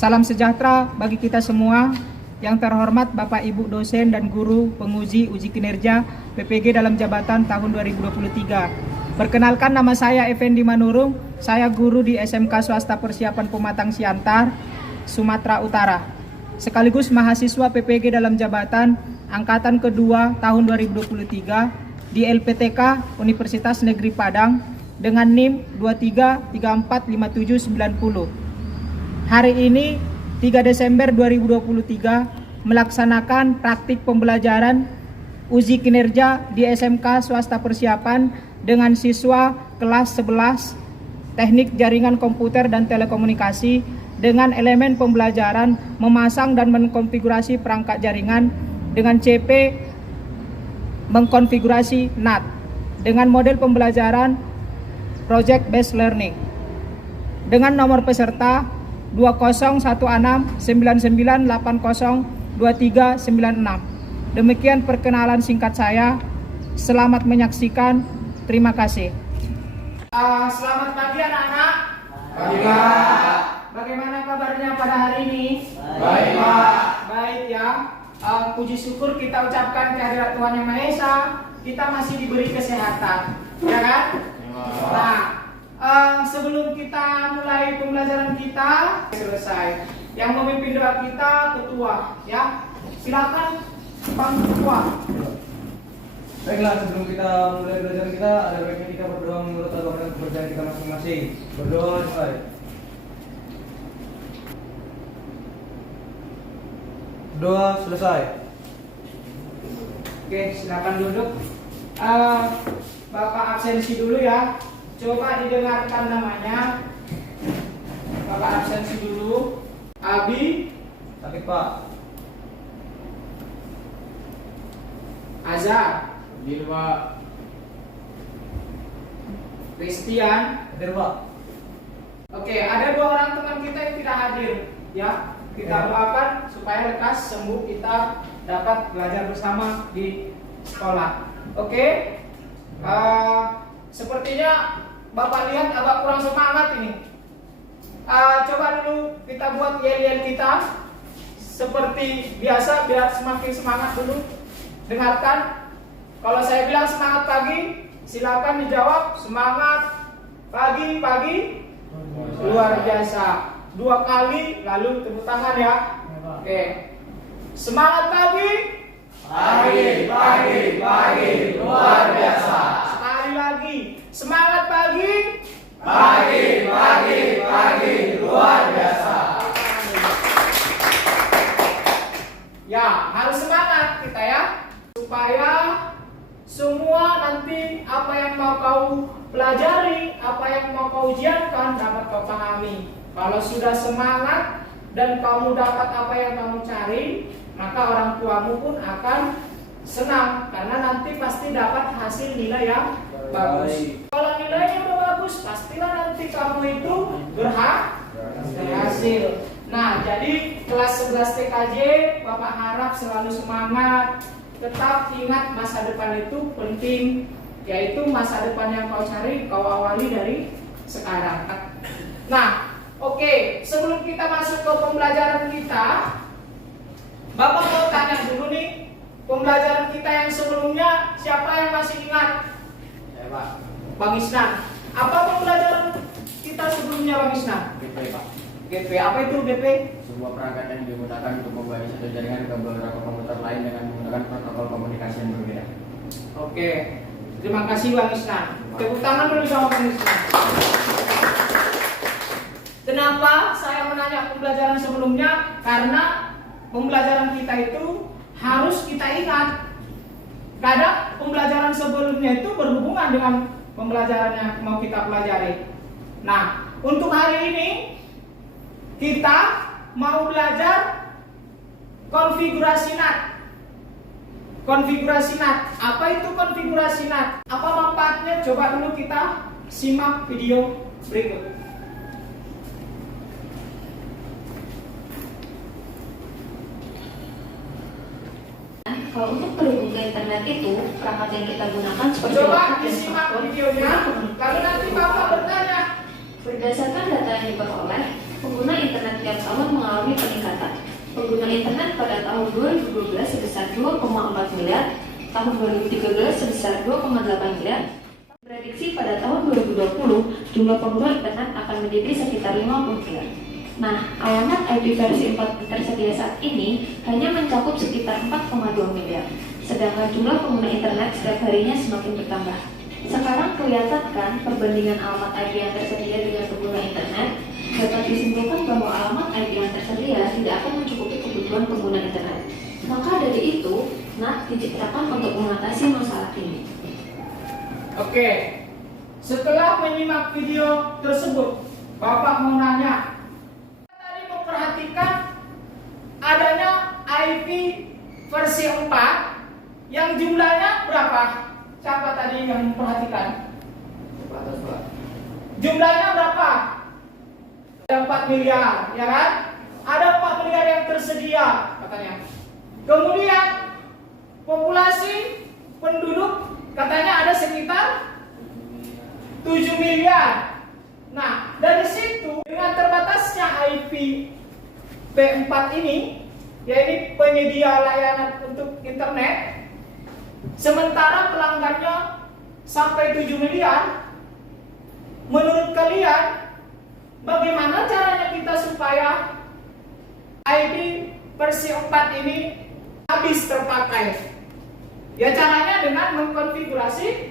Salam sejahtera bagi kita semua. Yang terhormat Bapak Ibu dosen dan guru penguji uji kinerja PPG dalam jabatan tahun 2023. Perkenalkan, nama saya Effendi Manurung. Saya guru di SMK Swasta Persiapan Pematang Siantar, Sumatera Utara. Sekaligus mahasiswa PPG dalam jabatan angkatan kedua tahun 2023 di LPTK Universitas Negeri Padang dengan NIM 23345790. Hari ini 3 Desember 2023 melaksanakan praktik pembelajaran uji kinerja di SMK Swasta Persiapan dengan siswa kelas 11 Teknik Jaringan Komputer dan Telekomunikasi dengan elemen pembelajaran memasang dan mengkonfigurasi perangkat jaringan dengan CP mengkonfigurasi NAT dengan model pembelajaran Project Based Learning dengan nomor peserta 201699802396. Demikian perkenalan singkat saya. Selamat menyaksikan. Terima kasih. Selamat pagi anak-anak. Pagi, Pak. Bagaimana kabarnya pada hari ini? Baik, Pak. Baik ya. Puji syukur kita ucapkan kehadirat Tuhan Yang Maha Esa. Kita masih diberi kesehatan, ya kan? Nah, sebelum kita mulai pembelajaran kita selesai, yang memimpin doa kita ketua, ya. Silakan Bang Ketua. Baiklah, sebelum kita mulai pelajaran kita, ada baiknya kita berdoa menurut agama dan kepercayaan kita masing-masing. Berdoa selesai. Doa selesai. Oke, silakan duduk. Bapak absensi dulu ya. Coba didengarkan namanya. Bapak absensi dulu. Abi. Sakit, Pak. Azhar. Hadir, Pak. Christian. Hadir, Pak. Oke, ada 2 orang teman kita yang tidak hadir, ya. Kita doakan supaya lekas sembuh, kita dapat belajar bersama di sekolah. Oke. Sepertinya Bapak lihat agak kurang semangat ini. Coba dulu kita buat yel-yel kita seperti biasa biar semakin semangat dulu. Dengarkan. Kalau saya bilang semangat pagi, silakan dijawab semangat pagi. Luar biasa. 2 kali lalu tepuk tangan ya. Oke. Semangat pagi. Pagi, luar biasa. Sekali lagi. Semangat pagi. Pagi, luar biasa. Ya, harus semangat kita ya, supaya semua nanti apa yang mau kau pelajari, apa yang mau kau ujiankan dapat kau pahami. Kalau sudah semangat dan kamu dapat apa yang kamu cari, maka orang tuamu pun akan senang karena nanti pasti dapat hasil nilai yang bagus. Kalau nilainya udah bagus, pastilah nanti kamu itu berhasil. Nah, jadi kelas 11 TKJ, Bapak harap selalu semangat. Tetap ingat masa depan itu penting, yaitu masa depan yang kau cari, kau awali dari sekarang. Nah, oke, sebelum kita masuk ke pembelajaran kita, Bapak mau tanya dulu nih, pembelajaran kita yang sebelumnya, siapa yang masih ingat? Ya, Pak. Bang Isnan. Apa pembelajaran kita sebelumnya, Bang Isnan? GP, Pak. GP, apa itu GP? Sebuah perangkat yang digunakan untuk membuat satu jaringan ke beberapa komputer lain dengan menggunakan protokol komunikasi yang berbeda. Oke, terima kasih Bang Isnan. Tepuk tangan dulu sama Bang Isnan. Kenapa saya menanya pembelajaran sebelumnya? Karena pembelajaran kita itu harus kita ingat. Kadang pembelajaran sebelumnya itu berhubungan dengan pembelajaran yang mau kita pelajari. Nah, untuk hari ini kita mau belajar konfigurasi NAT. Konfigurasi NAT. Apa itu konfigurasi NAT? Apa manfaatnya? Coba dulu kita simak video berikut. Kalau untuk terhubung ke internet itu, perangkat yang kita gunakan seperti Coba laptop dan disimak smartphone. videonya, lalu nanti Bapak bertanya. Berdasarkan data yang diperoleh, pengguna internet tiap tahun mengalami peningkatan. Pengguna internet pada tahun 2012 sebesar 2,4 miliar, tahun 2013 sebesar 2,8 miliar. Prediksi pada tahun 2020 jumlah pengguna internet akan menjadi sekitar 50 miliar. Nah, alamat IP versi 4 tersedia saat ini hanya mencakup sekitar 4,2 miliar, sedangkan jumlah pengguna internet setiap harinya semakin bertambah. Sekarang kelihatan kan perbandingan alamat IP yang tersedia dengan pengguna internet. Dapat disimpulkan bahwa alamat IP yang tersedia tidak akan mencukupi kebutuhan pengguna internet. Maka dari itu, NAT diciptakan untuk mengatasi masalah ini. Oke, setelah menyimak video tersebut, Bapak mau nanya, tadi memperhatikan adanya IP versi 4 yang jumlahnya berapa? Siapa tadi yang memperhatikan? Jumlahnya berapa? Ada 4 miliar, ya kan? Ada 4 miliar yang tersedia katanya. Kemudian populasi penduduk katanya ada sekitar 7 miliar. Nah, dari situ dengan terbatasnya IP P4 ini, yaitu penyedia layanan untuk internet, sementara pelanggannya sampai 7 miliar, menurut kalian bagaimana caranya kita supaya IP versi 4 ini habis terpakai? Ya caranya dengan mengkonfigurasi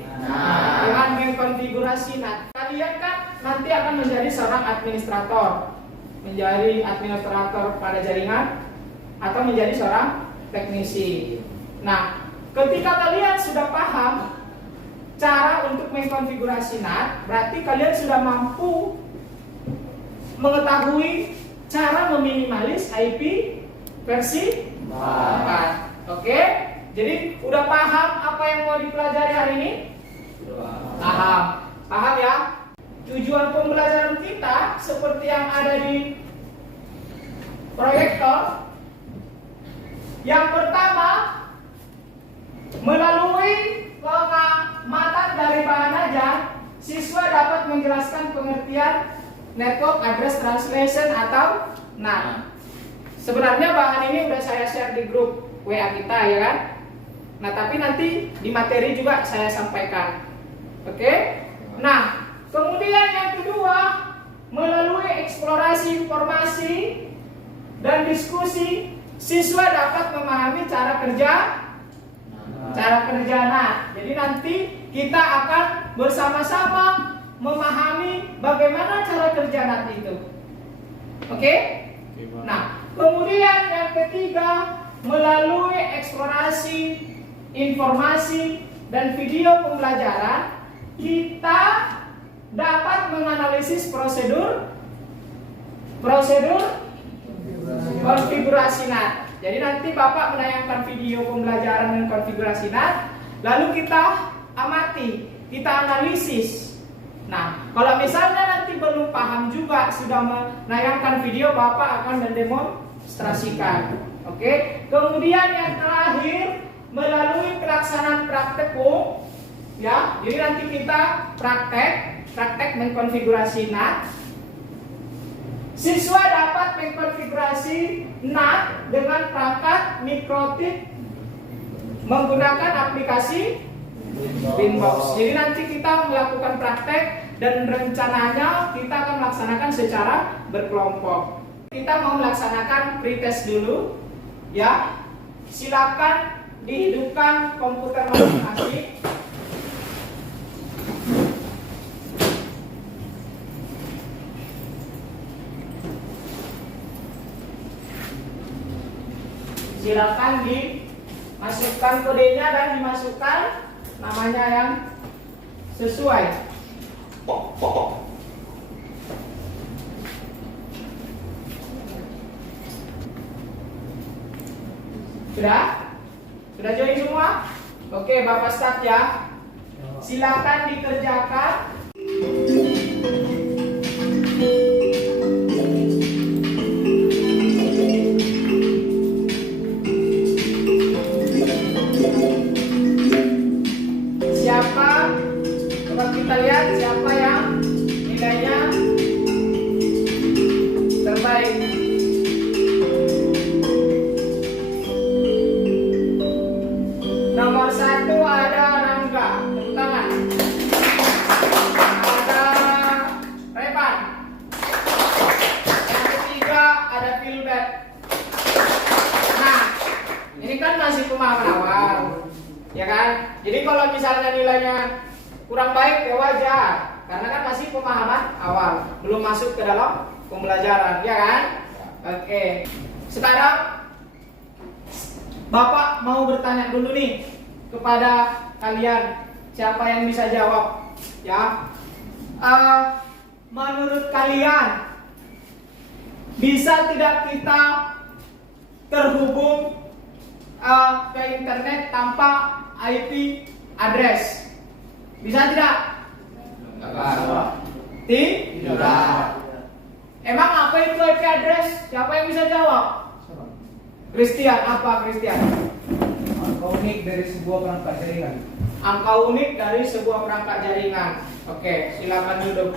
NAT. Kalian kan nanti akan menjadi seorang administrator, menjadi administrator pada jaringan atau menjadi seorang teknisi. Nah, ketika kalian sudah paham cara untuk mengkonfigurasi NAT, berarti kalian sudah mampu mengetahui cara meminimalis IP versi 4. Oke? Jadi udah paham apa yang mau dipelajari hari ini? Paham ya? Tujuan pembelajaran kita seperti yang ada di proyektor. Yang pertama, melalui pengamatan dari bahan ajar, siswa dapat menjelaskan pengertian Network Address Translation atau NAT. Sebenarnya bahan ini udah saya share di grup WA kita, ya kan? Nah, tapi nanti di materi juga saya sampaikan. Oke? Nah, kemudian yang kedua, melalui eksplorasi informasi dan diskusi, siswa dapat memahami cara kerja NAT. Jadi nanti kita akan bersama-sama memahami bagaimana cara kerja NAT itu. Oke? Nah, kemudian yang ketiga, melalui eksplorasi informasi dan video pembelajaran, kita dapat menganalisis prosedur konfigurasi NAT. Jadi nanti Bapak menayangkan video pembelajaran dan konfigurasi NAT, lalu kita amati, kita analisis. Nah, kalau misalnya nanti belum paham juga, sudah menayangkan video, Bapak akan mendemonstrasikan. Oke. Kemudian yang terakhir, melalui pelaksanaan praktekum, ya. Jadi nanti kita praktek mengkonfigurasi NAT. Siswa dapat mengkonfigurasi NAT dengan perangkat mikrotik menggunakan aplikasi Winbox. Jadi nanti kita melakukan praktek dan rencananya kita akan melaksanakan secara berkelompok. Kita mau melaksanakan pretest dulu, ya. Silakan dihidupkan komputer masing-masing. Silakan dimasukkan kodenya dan dimasukkan namanya yang sesuai. Sudah join semua? Oke, Bapak start ya. Silakan dikerjakan. Siapa? Coba kita lihat siapa yang nilainya pemahaman awal, ya kan? Jadi kalau misalnya nilainya kurang baik ya wajar, karena kan masih pemahaman awal, belum masuk ke dalam pembelajaran, ya kan? Oke. Sekarang Bapak mau bertanya dulu nih kepada kalian, siapa yang bisa jawab? Ya, menurut kalian bisa tidak kita terhubung ke internet tanpa IP address? Bisa tidak? Tidak. Emang apa itu IP address? Siapa yang bisa jawab? Christian, apa Christian? Angka unik dari sebuah perangkat jaringan. Angka unik dari sebuah perangkat jaringan. Oke, silakan duduk.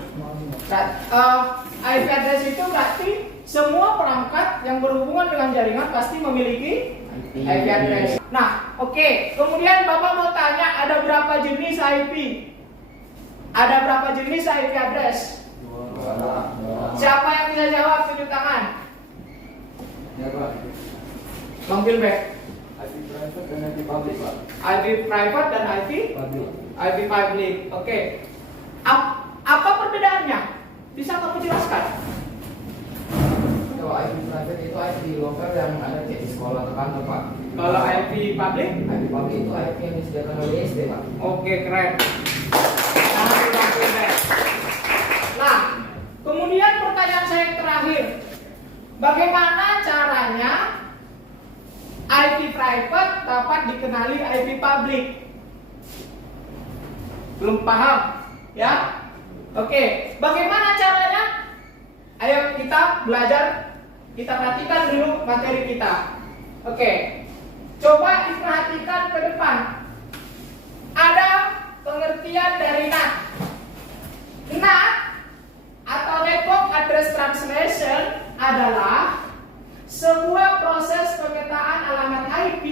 IP address itu berarti semua perangkat yang berhubungan dengan jaringan pasti memiliki IP address. Nah, oke. Kemudian Bapak mau tanya, ada berapa jenis IP? Ada berapa jenis IP address? Siapa yang bisa jawab? Tunjuk tangan. Bang Gilbert. IP private dan IP public, Pak. IP private dan IP public. Oke. Apa perbedaannya? Bisa kamu jelaskan? Kalau IP private itu IP lokal yang ada di sekolah atau kantor, Pak. Kalau IP public? IP public itu IP yang disediakan oleh SD, Pak. Oke, keren. Nah, kemudian pertanyaan saya yang terakhir, bagaimana caranya IP private dapat dikenali IP public? Belum paham? Ya? Oke, bagaimana caranya? Ayo kita belajar, kita perhatikan dulu materi kita. Oke, coba diperhatikan ke depan. Ada pengertian dari NAT. NAT atau Network Address Translation adalah sebuah proses pemetaan alamat IP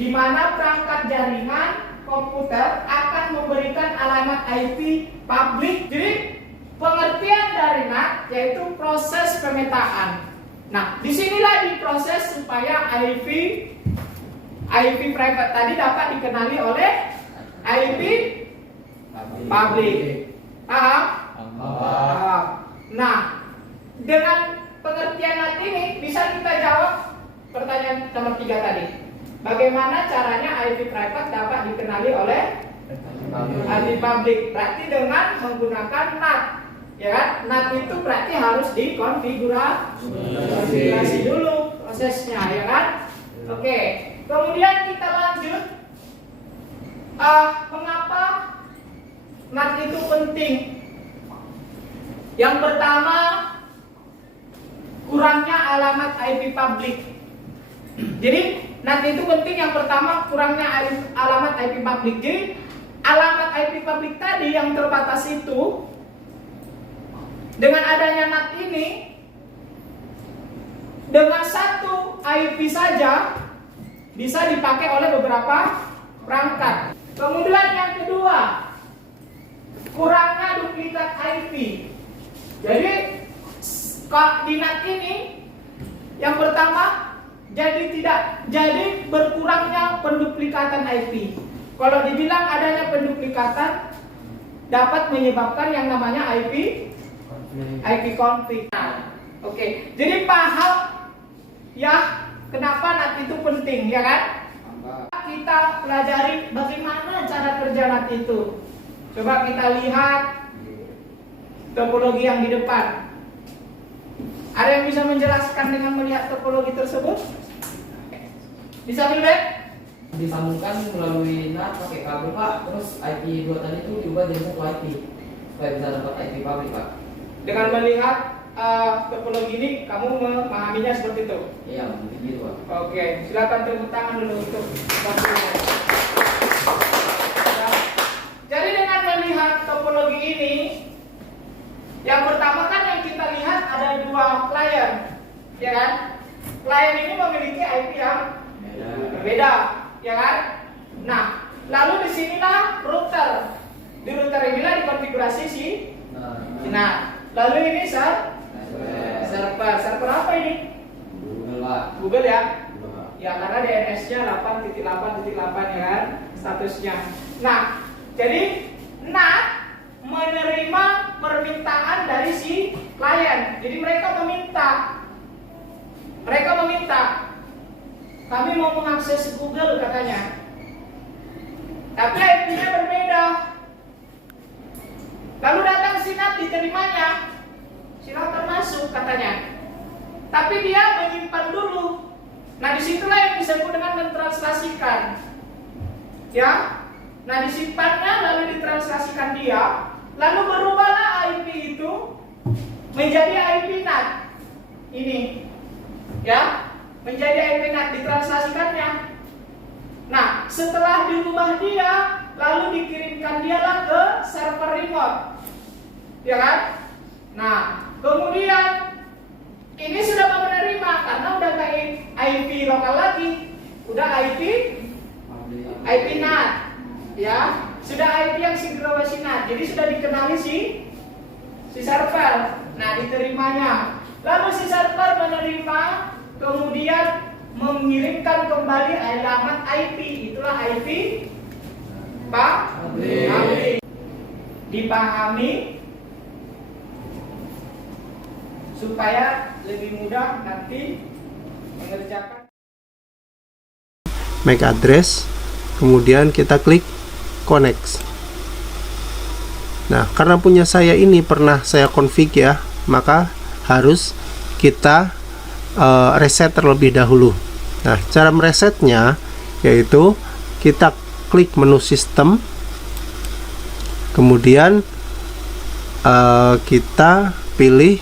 di mana perangkat jaringan komputer akan memberikan alamat IP publik. Jadi pengertian dari NAT yaitu proses pemetaan. Nah, disinilah diproses supaya IP private tadi dapat dikenali oleh IP publik. Paham? Paham. Nah, dengan pengertian NAT ini bisa kita jawab pertanyaan nomor 3 tadi. Bagaimana caranya IP private dapat dikenali oleh IP public? Berarti dengan menggunakan NAT. Ya kan? NAT itu berarti harus dikonfigurasi dulu prosesnya, ya kan? Oke. Kemudian kita lanjut. Mengapa NAT itu penting? Yang pertama, kurangnya alamat IP public. Jadi NAT itu penting, yang pertama kurangnya alamat IP public. Jadi alamat IP public tadi yang terbatas itu, dengan adanya NAT ini, dengan satu IP saja bisa dipakai oleh beberapa perangkat. Kemudian yang kedua, kurangnya duplikat IP. Jadi di NAT ini, yang pertama jadi berkurangnya penduplikatan IP. Kalau dibilang adanya penduplikatan dapat menyebabkan yang namanya IP conflict. Nah, oke. Jadi paham ya kenapa NAT itu penting, ya kan? Kita pelajari bagaimana cara kerja NAT itu. Coba kita lihat topologi yang di depan. Ada yang bisa menjelaskan dengan melihat topologi tersebut? Bisa Bilbet? Disambungkan melalui NAT pakai kabel, Pak. Terus IP 2 tadi itu diubah jadi satu IP supaya bisa dapat IP public, Pak. Dengan melihat topologi ini, kamu memahaminya seperti itu? Iya, begitu, Pak. Oke, silakan tepuk tangan dulu untuk waktunya. Jadi dengan melihat topologi ini, yang pertama kan yang kita lihat ada dua client, ya kan? Client ini memiliki IP yang berbeda, ya kan? Nah, lalu disinilah router. Di router inilah dikonfigurasi si NAT. Lalu ini server apa ini? Google, Pak. Google ya. Ya, karena DNS-nya 8.8.8 ya kan statusnya. Nah, jadi NAT menerima permintaan dari si klien. Jadi mereka meminta, kami mau mengakses Google katanya. Tapi IP-nya berbeda. Lalu datang si NAT, diterimanya, silakan masuk katanya. Tapi dia menyimpan dulu. Nah, disitulah yang disebut dengan mentranslasikan. Ya, nah disimpannya lalu ditranslasikan dia, lalu berubahlah IP itu menjadi IP NAT. Ini, ya, menjadi IP NAT ditranslasikannya. Nah, setelah dirubah dia, lalu dikirimkan dialah ke server remote, ya kan? Nah, kemudian ini sudah menerima karena udah nggak IP lokal lagi, udah IP NAT, ya, sudah IP yang sinkronisasi NAT, jadi sudah dikenali si server. Nah, diterimanya, lalu si server menerima, kemudian mengirimkan kembali alamat IP, itulah IP public. Dipahami supaya lebih mudah nanti mengerjakan. MAC address, kemudian kita klik connect. Nah, karena punya saya ini pernah saya config ya, maka harus kita reset terlebih dahulu. Nah, cara meresetnya yaitu kita klik menu sistem, kemudian kita pilih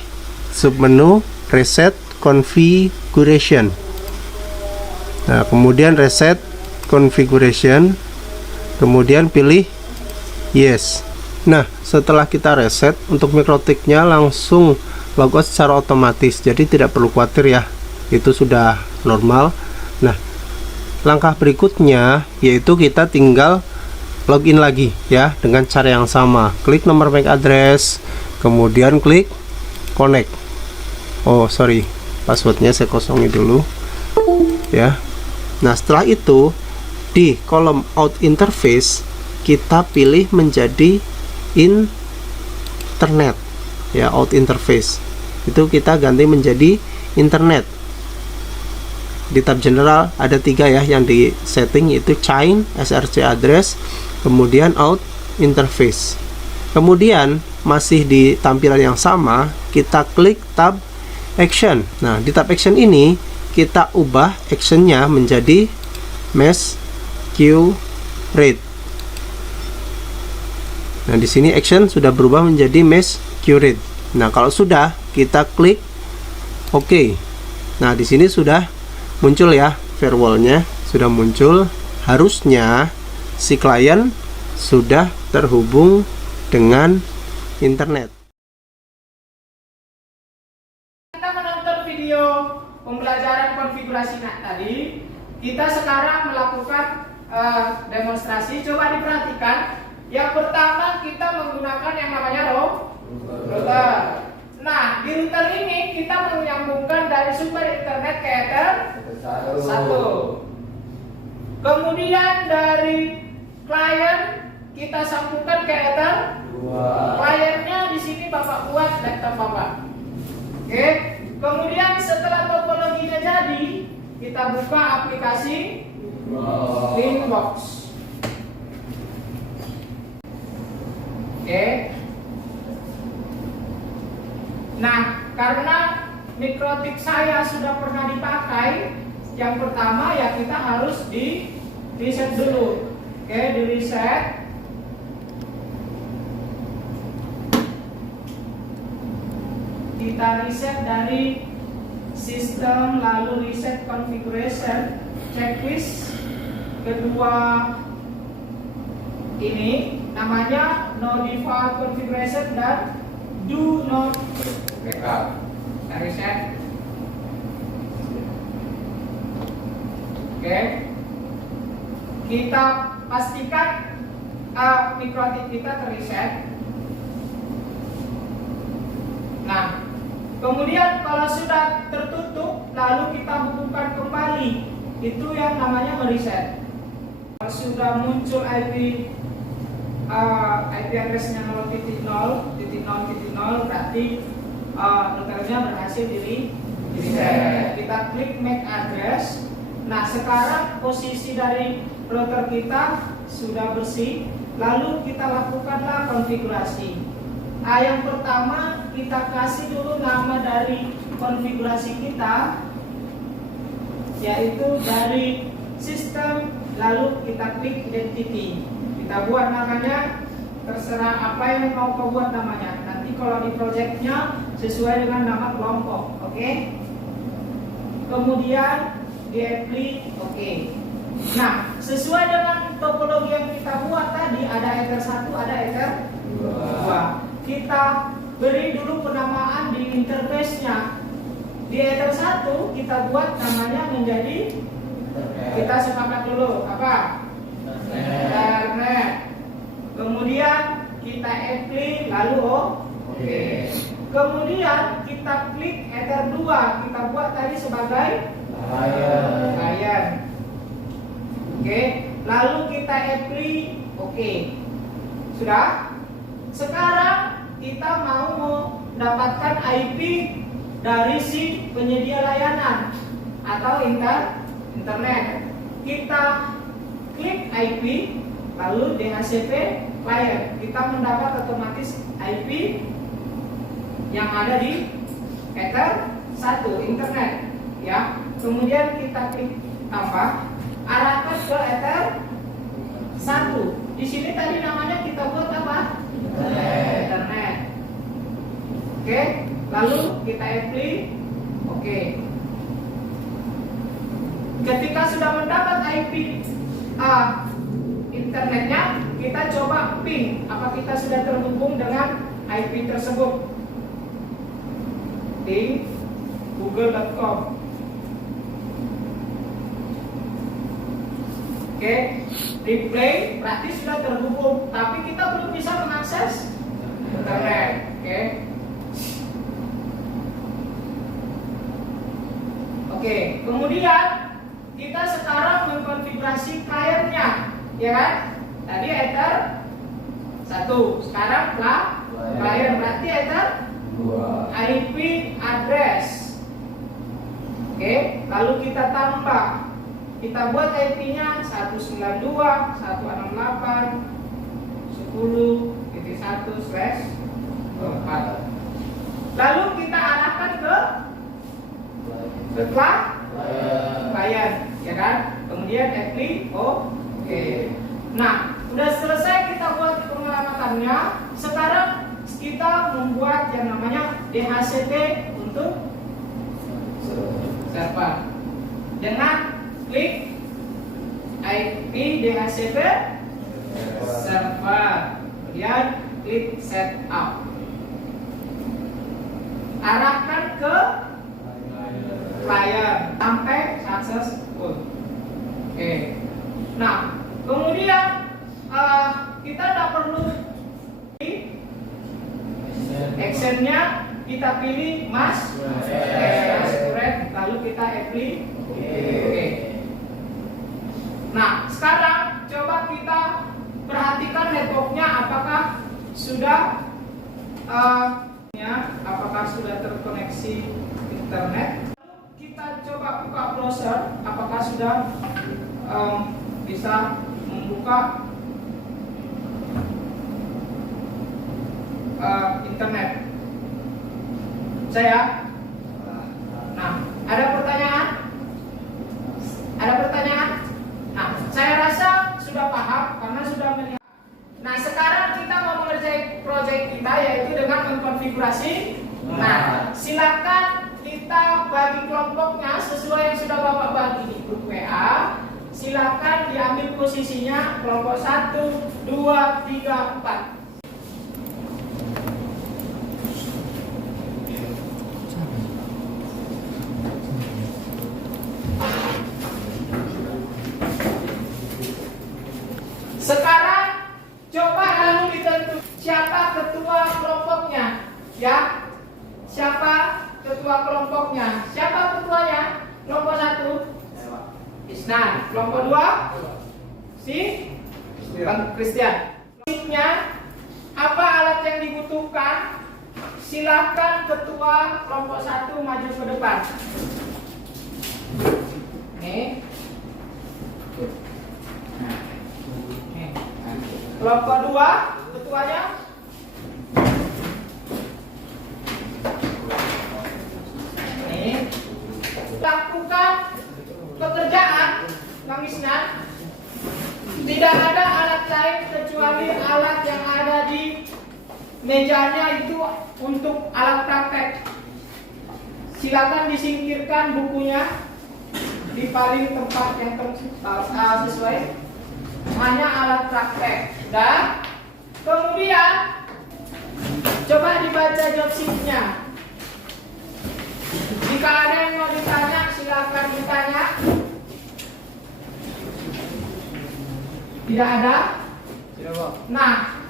submenu reset configuration. Nah, kemudian reset configuration, kemudian pilih yes. Nah, setelah kita reset, untuk mikrotiknya langsung logout secara otomatis, jadi tidak perlu khawatir ya, itu sudah normal. Nah, langkah berikutnya yaitu kita tinggal login lagi ya dengan cara yang sama, klik nomor MAC address, kemudian klik connect. Oh sorry, passwordnya saya kosongin dulu ya. Nah, setelah itu di kolom out interface kita pilih menjadi internet ya, out interface itu kita ganti menjadi internet. Di tab general ada 3 ya yang di setting, yaitu chain, src address, kemudian out interface. Kemudian masih di tampilan yang sama, kita klik tab action. Nah, di tab action ini kita ubah actionnya menjadi mesh curate. Nah, di sini action sudah berubah menjadi mesh curate. Nah, kalau sudah, kita klik OK. Nah, di sini sudah muncul ya, firewallnya sudah muncul. Harusnya si klien sudah terhubung dengan internet. Kita menonton video pembelajaran konfigurasi NAT tadi. Kita sekarang melakukan demonstrasi. Coba diperhatikan. Yang pertama kita menggunakan yang namanya router. Nah, di router ini kita menyambungkan dari sumber internet ke Ether 1. Kemudian dari klien kita sambungkan ke Ether 2. Kliennya di sini Bapak buat laptop Bapak. Oke. Kemudian setelah topologinya jadi, kita buka aplikasi Linbox. Oke. Nah, karena mikrotik saya sudah pernah dipakai, yang pertama ya kita harus di reset dulu. Oke, di reset. Kita reset dari sistem, lalu reset configuration, checklist. Kedua ini namanya no default configuration dan do not backup. Kita reset. Oke. Kita pastikan mikrotik kita terreset. Nah, kemudian kalau sudah tertutup, lalu kita hubungkan kembali itu yang namanya meriset. Sudah muncul IP address-nya 0.0.0.0 berarti routernya berhasil di reset. Kita klik MAC address. Nah, sekarang posisi dari router kita sudah bersih. Lalu kita lakukanlah konfigurasi. Nah, yang pertama kita kasih dulu nama dari konfigurasi kita, yaitu dari sistem. Lalu kita klik identity. Kita buat namanya, terserah apa yang mau kau buat namanya. Nanti kalau di projectnya sesuai dengan nama kelompok, oke? Kemudian di apply, oke. Nah, sesuai dengan topologi yang kita buat tadi, ada ether 1, ada ether 2. Kita beri dulu penamaan di interface-nya. Di ether 1 kita buat namanya menjadi, kita sepakat dulu apa? Internet. Kemudian kita apply, lalu oke. Kemudian kita klik ether 2, kita buat tadi sebagai client. Oke, lalu kita apply, oke. Sudah? Sekarang kita mau mendapatkan IP dari si penyedia layanan atau internet. Kita klik IP, lalu DHCP client. Kita mendapat otomatis IP yang ada di ether 1 internet, ya. Kemudian kita klik tambah, arahkan ke ether 1. Di sini tadi namanya kita buat apa? Internet. Oke, lalu kita apply, oke. Ketika sudah mendapat IP internetnya, kita coba ping, apa kita sudah terhubung dengan IP tersebut. Ping google.com. Oke, replay berarti sudah terhubung, tapi kita belum bisa mengakses internet. Oke, kemudian kita sekarang mengkonfigurasi kliennya, ya kan? Tadi ether 1, sekarang klien berarti ether 2. IP address. Oke, lalu kita tambah. Kita buat IP-nya 192.168.10.1/4. Lalu kita arahkan ke klien, ya kan? Kemudian apply, oke. Nah, udah selesai kita buat pengamatannya. Sekarang kita membuat yang namanya DHCP untuk server. Dengan klik IP DHCP server, kemudian klik setup. Arahkan ke klien sampai successful. Oke. Nah, kemudian kita tidak perlu actionnya, kita pilih masquerade, lalu kita apply. Oke. Nah, sekarang coba kita perhatikan networknya, apakah sudah apakah sudah terkoneksi internet. Kita coba buka browser, apakah sudah bisa membuka internet. Nah, ada pertanyaan? Nah, saya rasa sudah paham karena sudah melihat. Nah, sekarang kita mau mengerjakan proyek kita, yaitu dengan mengkonfigurasi. Nah, silakan kita bagi kelompoknya sesuai yang sudah Bapak bagi di grup WA. Silakan diambil posisinya kelompok 1, 2, 3, 4. Sekarang coba lalu ditentukan siapa ketua kelompoknya, ya. Siapa ketua kelompoknya? Siapa ketuanya? Kelompok 1. Nah, kelompok 2 si Bang Christian. Selanjutnya, apa alat yang dibutuhkan? Silakan ketua kelompok 1 maju ke depan. Nih. Nih. Kelompok 2 ketuanya. Nih. Lakukan pekerjaan Bang Isnan. Tidak ada alat lain kecuali alat yang ada di mejanya itu untuk alat praktek. Silakan disingkirkan bukunya di paling tempat yang sesuai. Hanya alat praktek. Dan kemudian coba dibaca job sheet-nya. Jika ada yang mau ditanya, silakan ditanya. Tidak ada? Nah,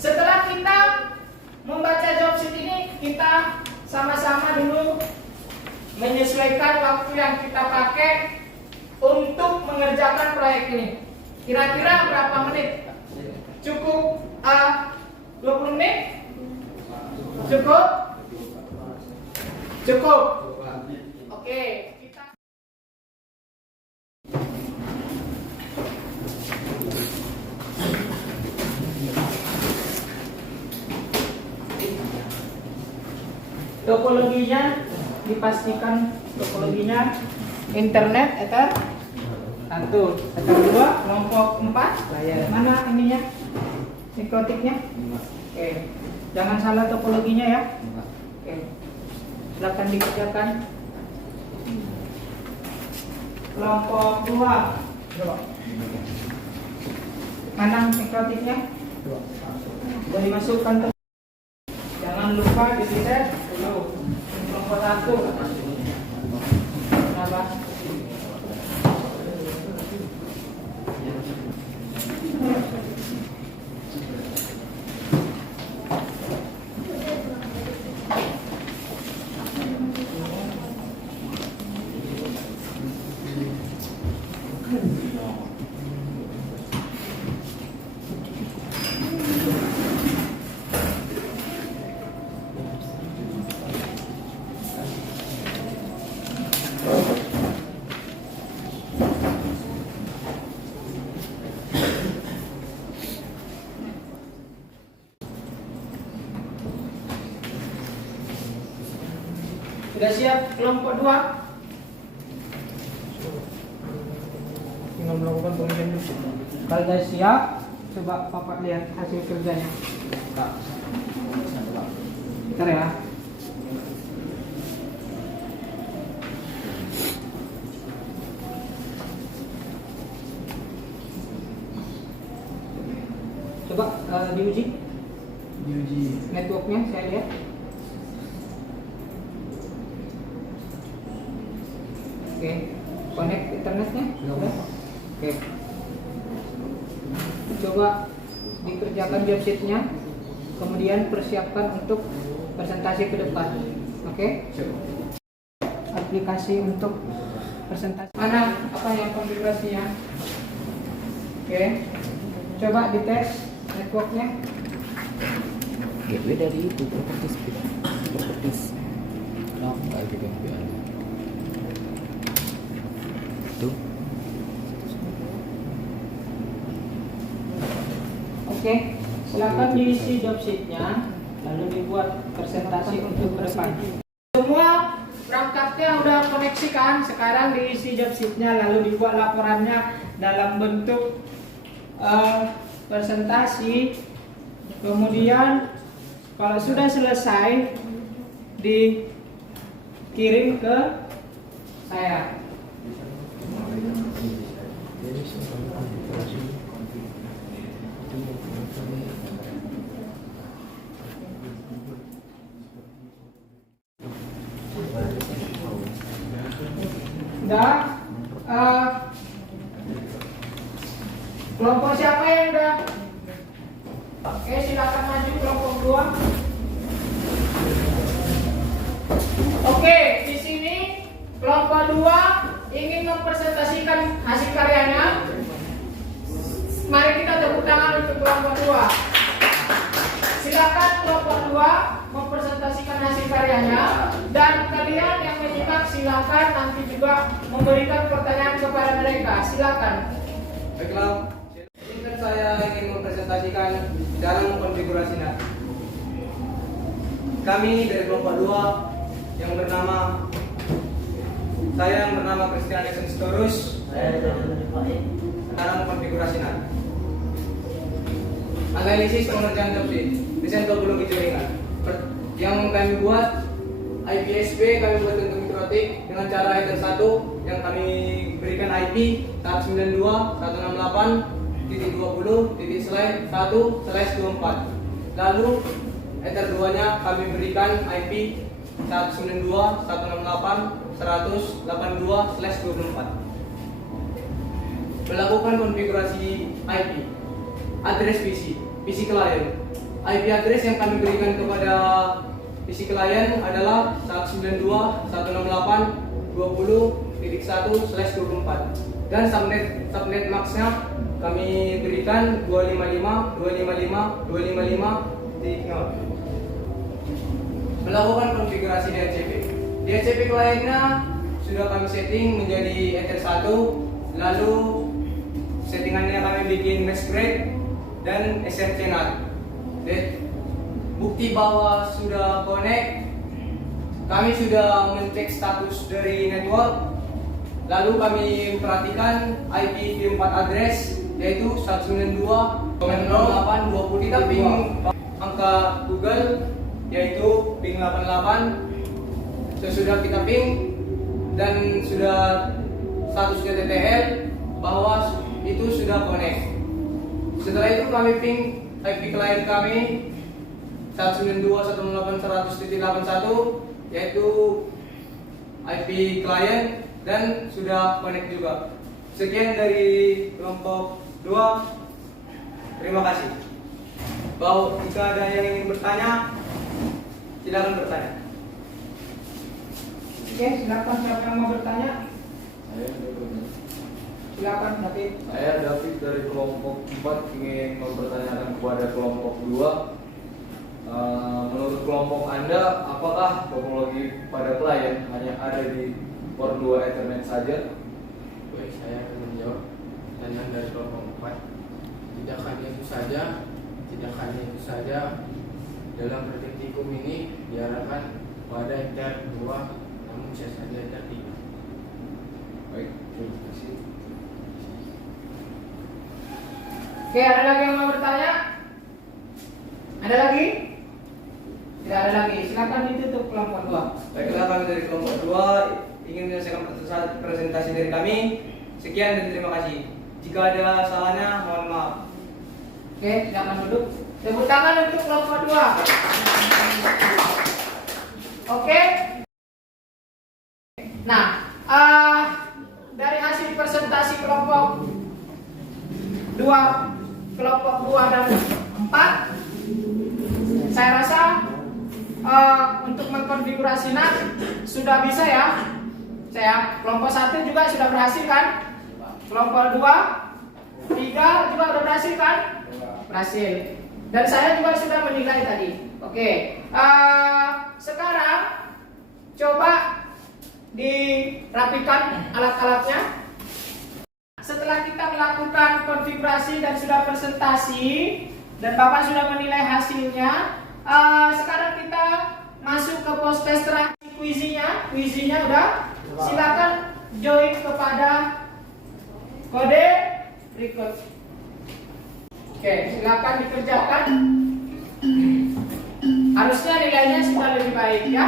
setelah kita membaca job sheet ini, kita sama-sama dulu menyesuaikan waktu yang kita pakai untuk mengerjakan proyek ini. Kira-kira berapa menit? Cukup 20 menit? Cukup? Cukup. Oke, kita topologinya dipastikan topologinya internet eta 1, eta 2, kelompok 4 layar mana ininya nikotiknya. Oke, jangan salah topologinya ya. Oke, silakan dikerjakan. Kelompok 2 mana nikotiknya sudah dimasukkan. Jangan lupa di reset dulu. Kelompok 1. Kenapa? Sudah siap kelompok 2? Tinggal melakukan pengujian dulu. Kalau sudah siap, coba Bapak lihat hasil kerjanya. Bentar ya. Coba diuji. Networknya saya lihat. Oke, connect internetnya sudah. Oke, coba dikerjakan job sheet-nya, kemudian persiapkan untuk presentasi ke depan. Oke, aplikasi untuk presentasi mana apa yang konfigurasinya. Oke, coba dites networknya. Gateway dari itu properties. Nah, kayak gitu kan. Tuh. Oke, silakan diisi job sheet-nya, lalu dibuat presentasi untuk ke depan. Semua perangkatnya udah koneksikan, sekarang diisi job sheet-nya, lalu dibuat laporannya dalam bentuk presentasi. Kemudian kalau sudah selesai, dikirim ke saya. Udah, kelompok siapa yang udah? Oke, silakan maju kelompok 2. Oke, di sini kelompok 2 ingin mempresentasikan hasil karyanya, mari kita tepuk tangan untuk kelompok 2. Silakan kelompok 2 mempresentasikan hasil karyanya, dan kalian yang menyimak silakan nanti juga memberikan pertanyaan kepada mereka. Silakan. Baiklah, izinkan saya ingin mempresentasikan cara mengkonfigurasi NAT. Kami dari kelompok 2 yang bernama Christian Esenstorus, cara mengkonfigurasi NAT. Analisis pengerjaan job sheet, desain topologi jaringan. Yang kami buat IPSP, kami buat untuk mikrotik dengan cara item 1 yang kami berikan IP 192.168.20.1/24. Lalu ether 2 nya kami berikan IP 192.168.100.82/24. Melakukan konfigurasi IP, address PC client. IP address yang kami berikan kepada PC client adalah 192.168.20.1/24, dan subnet maxnya kami berikan 255.255.255.0. Melakukan konfigurasi DHCP. DHCP kliennya sudah kami setting menjadi ether 1, lalu settingannya kami bikin mesh break dan SRC NAT. Bukti bahwa sudah connect, kami sudah mencek status dari network, lalu kami perhatikan IPv4 address yaitu 192.0.8.20. Kita ping angka Google yaitu ping 88. Sesudah kita ping dan sudah statusnya TTL bahwa itu sudah connect. Setelah itu kami ping IP client kami 192.168.100.81 yaitu IP client dan sudah connect juga. Sekian dari kelompok 2. Terima kasih. Bahwa jika ada yang ingin bertanya, silakan bertanya. Oke, silakan siapa yang mau bertanya? Silakan David. Saya David dari kelompok 4 ingin mempertanyakan kepada kelompok 2. Menurut kelompok Anda, apakah topologi pada klien hanya ada di port 2 Ethernet saja? Baik, saya akan menjawab pertanyaan dari kelompok 4. Tidak hanya itu saja, dalam praktikum ini diarahkan pada ether 2, namun bisa saja ether 3. Baik, terima kasih. Oke, ada lagi yang mau bertanya? Ada lagi? Tidak ada lagi. Silakan ditutup kelompok 2. Baiklah, kami dari kelompok 2 ingin menyelesaikan presentasi dari kami. Sekian dan terima kasih. Jika ada salahnya, mohon maaf. Oke, silakan duduk. Tepuk tangan untuk kelompok 2. Oke. Nah, dari hasil presentasi kelompok 2 dan 4, saya rasa untuk mengkonfigurasi NAT sudah bisa ya. Kelompok 1 juga sudah berhasil kan? Kelompok 2, 3 juga sudah berhasil kan? Berhasil. Dan saya juga sudah menilai tadi. Oke. Sekarang coba dirapikan alat-alatnya. Setelah kita melakukan konfigurasi dan sudah presentasi dan Bapak sudah menilai hasilnya, sekarang kita masuk ke pos tes terakhir, kuisinya udah. Silakan join kepada kode berikut. Oke, silakan dikerjakan. Harusnya nilainya sudah lebih baik ya.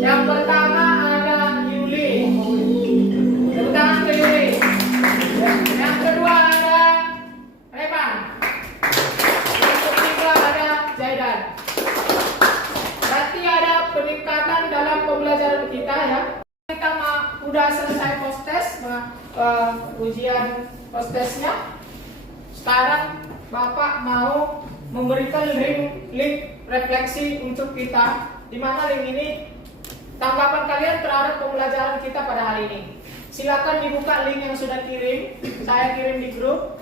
Yang pertama kita ya. Kita udah selesai post test, ujian post testnya. Sekarang Bapak mau memberikan link refleksi untuk kita, di mana link ini tanggapan kalian terhadap pembelajaran kita pada hari ini. Silakan dibuka link yang sudah saya kirim di grup.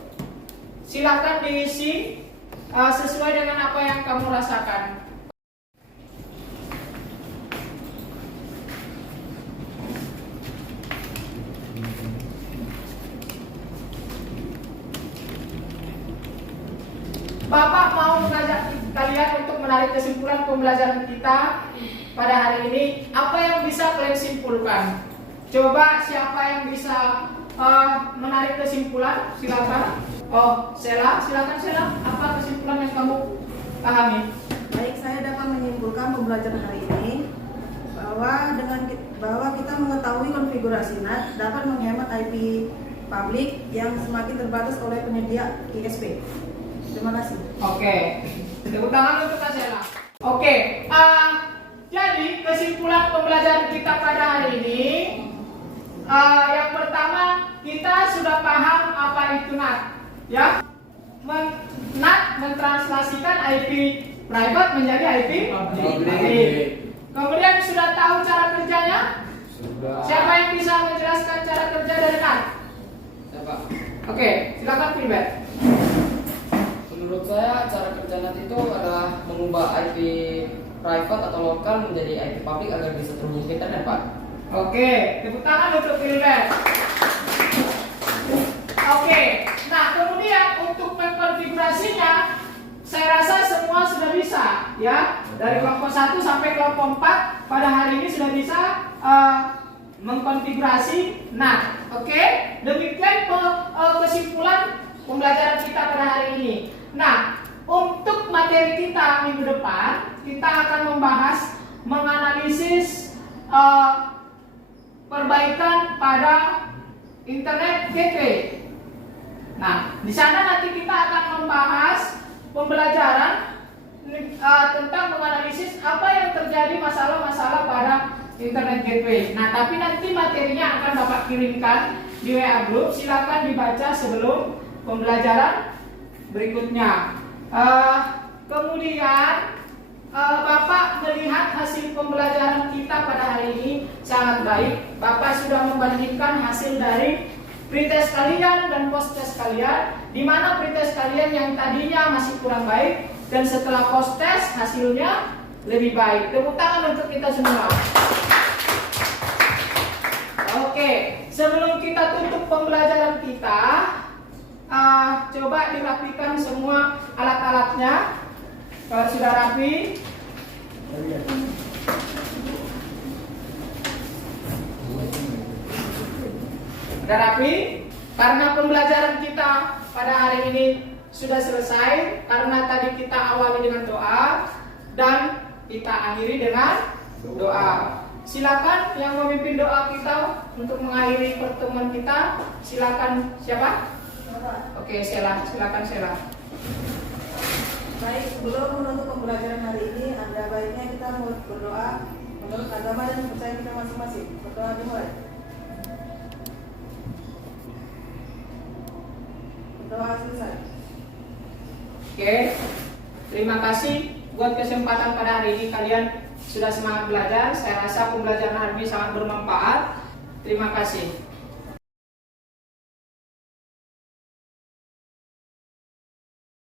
Silakan diisi sesuai dengan apa yang kamu rasakan. Bapak mau mengajak kalian untuk menarik kesimpulan pembelajaran kita pada hari ini. Apa yang bisa kalian simpulkan? Coba siapa yang bisa menarik kesimpulan? Silakan. Oh, silakan Sela. Apa kesimpulan yang kamu pahami? Baik, saya dapat menyimpulkan pembelajaran hari ini bahwa kita mengetahui konfigurasi NAT dapat menghemat IP publik yang semakin terbatas oleh penyedia ISP. Terima kasih. Oke, tepuk tangan untuk Kak Sela. Oke, jadi kesimpulan pembelajaran kita pada hari ini, yang pertama kita sudah paham apa itu NAT, ya. NAT mentranslasikan IP private menjadi IP public. Kemudian sudah tahu cara kerjanya? Sudah. Siapa yang bisa menjelaskan cara kerja dari NAT? Siapa? Oke, silakan Filbert. Menurut saya cara kerja NAT itu adalah mengubah IP private atau lokal menjadi IP public agar bisa terhubung ke internet, Pak. Oke, tepuk tangan untuk Filbert. Oke, nah kemudian untuk mengkonfigurasinya, saya rasa semua sudah bisa, ya. Dari kelompok 1 sampai kelompok 4 pada hari ini sudah bisa mengkonfigurasi NAT. Oke, demikian kesimpulan pembelajaran kita pada hari ini. Nah, untuk materi kita minggu depan, kita akan menganalisis perbaikan pada internet gateway. Nah, di sana nanti kita akan membahas pembelajaran tentang menganalisis apa yang terjadi masalah-masalah pada internet gateway. Nah, tapi nanti materinya akan Bapak kirimkan di WA group. Silakan dibaca sebelum pembelajaran berikutnya. Kemudian Bapak melihat hasil pembelajaran kita pada hari ini sangat baik. Bapak sudah membandingkan hasil dari pretest kalian dan post test kalian, di mana pretest kalian yang tadinya masih kurang baik dan setelah post test hasilnya lebih baik. Tepuk tangan untuk kita semua. Oke, sebelum kita tutup pembelajaran kita, coba dirapikan semua alat-alatnya. Kalau sudah rapi, karena pembelajaran kita pada hari ini sudah selesai, karena tadi kita awali dengan doa dan kita akhiri dengan doa. Silakan yang memimpin doa kita untuk mengakhiri pertemuan kita. Silakan siapa? Oke, silakan Sela. Baik, sebelum menutup pembelajaran hari ini, ada baiknya kita berdoa menurut agama dan kepercayaan kita masing-masing. Berdoa dimulai. Berdoa selesai. Oke, terima kasih buat kesempatan pada hari ini. Kalian sudah semangat belajar. Saya rasa pembelajaran hari ini sangat bermanfaat. Terima kasih.